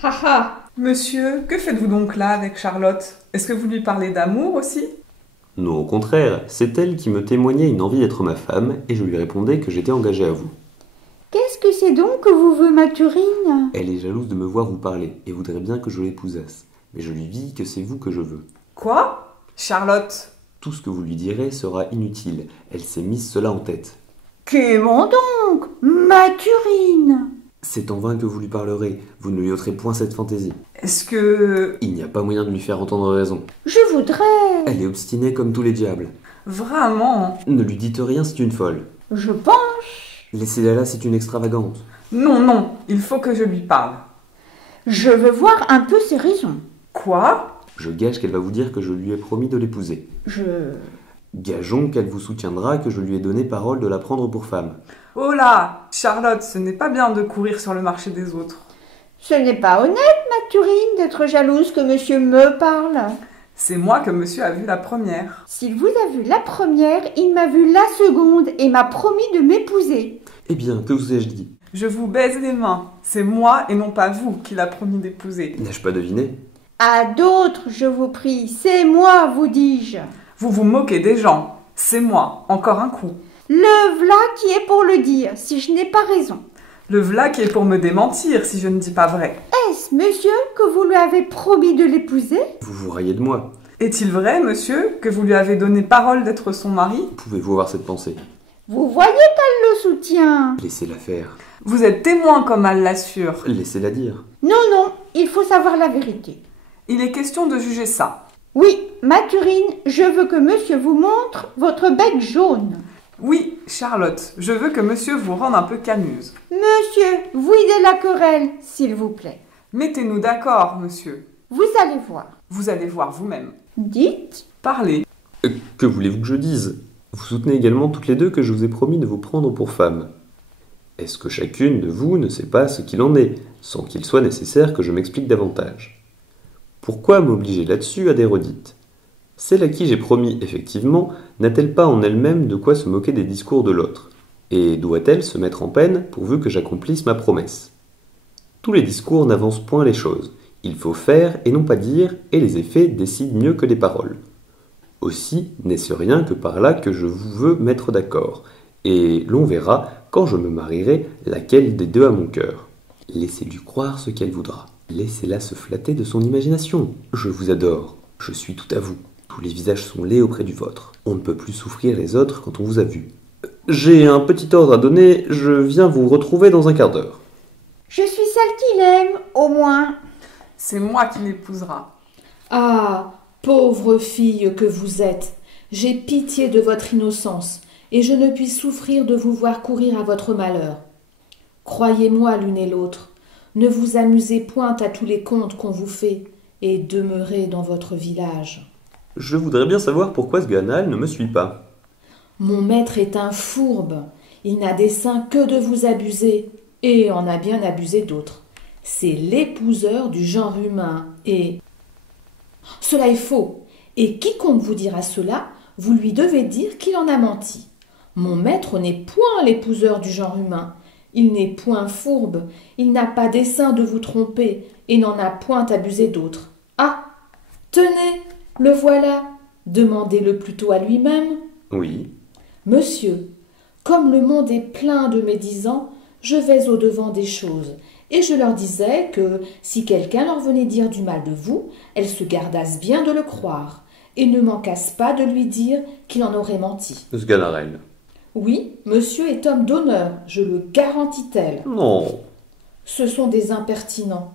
Haha. Monsieur, que faites-vous donc là avec Charlotte? Est-ce que vous lui parlez d'amour aussi? Non, au contraire, c'est elle qui me témoignait une envie d'être ma femme, et je lui répondais que j'étais engagé à vous. Qu'est-ce que c'est donc que vous veut, Mathurine? Elle est jalouse de me voir vous parler, et voudrait bien que je l'épousasse. Mais je lui dis que c'est vous que je veux. Quoi? Charlotte? Tout ce que vous lui direz sera inutile, elle s'est mise cela en tête. Qu'aimons donc, Mathurine? C'est en vain que vous lui parlerez, vous ne lui ôterez point cette fantaisie. Est-ce que... Il n'y a pas moyen de lui faire entendre raison. Je voudrais... Elle est obstinée comme tous les diables. Vraiment? Ne lui dites rien, c'est une folle. Je pense... Laissez-la là, c'est une extravagante. Non, non, il faut que je lui parle. Je veux voir un peu ses raisons. Quoi? Je gage qu'elle va vous dire que je lui ai promis de l'épouser. Gageons qu'elle vous soutiendra que je lui ai donné parole de la prendre pour femme. Oh là, Charlotte, ce n'est pas bien de courir sur le marché des autres. Ce n'est pas honnête, Mathurine, d'être jalouse que monsieur me parle. C'est moi que monsieur a vu la première. S'il vous a vu la première, il m'a vu la seconde et m'a promis de m'épouser. Eh bien, que vous ai-je dit? Je vous baise les mains. C'est moi et non pas vous qui l'a promis d'épouser. N'ai-je pas deviné? À d'autres, je vous prie, c'est moi, vous dis-je. Vous vous moquez des gens. C'est moi. Encore un coup. Le v'là qui est pour le dire, si je n'ai pas raison. Le v'là qui est pour me démentir si je ne dis pas vrai. Est-ce, monsieur, que vous lui avez promis de l'épouser? Vous vous raillez de moi. Est-il vrai, monsieur, que vous lui avez donné parole d'être son mari? Pouvez-vous avoir cette pensée? Vous voyez qu'elle le soutient. Laissez-la faire. Vous êtes témoin comme elle l'assure. Laissez-la dire. Non, non, il faut savoir la vérité. Il est question de juger ça. Oui, Mathurine, je veux que monsieur vous montre votre bec jaune. Oui, Charlotte, je veux que monsieur vous rende un peu camuse. Monsieur, videz la querelle, s'il vous plaît. Mettez-nous d'accord, monsieur. Vous allez voir. Vous allez voir vous-même. Dites. Parlez. Que voulez-vous que je dise? Vous soutenez également toutes les deux que je vous ai promis de vous prendre pour femme. Est-ce que chacune de vous ne sait pas ce qu'il en est, sans qu'il soit nécessaire que je m'explique davantage? Pourquoi m'obliger là-dessus à des redites? Celle à qui j'ai promis effectivement n'a-t-elle pas en elle-même de quoi se moquer des discours de l'autre? Et doit-elle se mettre en peine pourvu que j'accomplisse ma promesse? Tous les discours n'avancent point les choses. Il faut faire et non pas dire, et les effets décident mieux que les paroles. Aussi n'est-ce rien que par là que je vous veux mettre d'accord, et l'on verra, quand je me marierai, laquelle des deux a mon cœur. Laissez-lui croire ce qu'elle voudra. Laissez-la se flatter de son imagination. Je vous adore. Je suis tout à vous. Tous les visages sont laids auprès du vôtre. On ne peut plus souffrir les autres quand on vous a vu. J'ai un petit ordre à donner. Je viens vous retrouver dans un quart d'heure. Je suis celle qu'il aime, au moins. C'est moi qui l'épousera. Ah, pauvre fille que vous êtes, j'ai pitié de votre innocence, et je ne puis souffrir de vous voir courir à votre malheur. Croyez-moi l'une et l'autre, ne vous amusez point à tous les contes qu'on vous fait, et demeurez dans votre village. Je voudrais bien savoir pourquoi ce Ganal ne me suit pas. Mon maître est un fourbe, il n'a dessein que de vous abuser, et en a bien abusé d'autres. C'est l'épouseur du genre humain, et... Cela est faux, et quiconque vous dira cela, vous lui devez dire qu'il en a menti. Mon maître n'est point l'épouseur du genre humain, il n'est point fourbe, il n'a pas dessein de vous tromper, et n'en a point abusé d'autres. Ah, tenez, le voilà, demandez-le plutôt à lui-même. Oui. Monsieur, comme le monde est plein de médisants, je vais au-devant des choses, et je leur disais que, si quelqu'un leur venait dire du mal de vous, elles se gardassent bien de le croire, et ne manquassent pas de lui dire qu'il en aurait menti. Sganarelle. Oui, monsieur est homme d'honneur, je le garantis tel. Non. Ce sont des impertinents.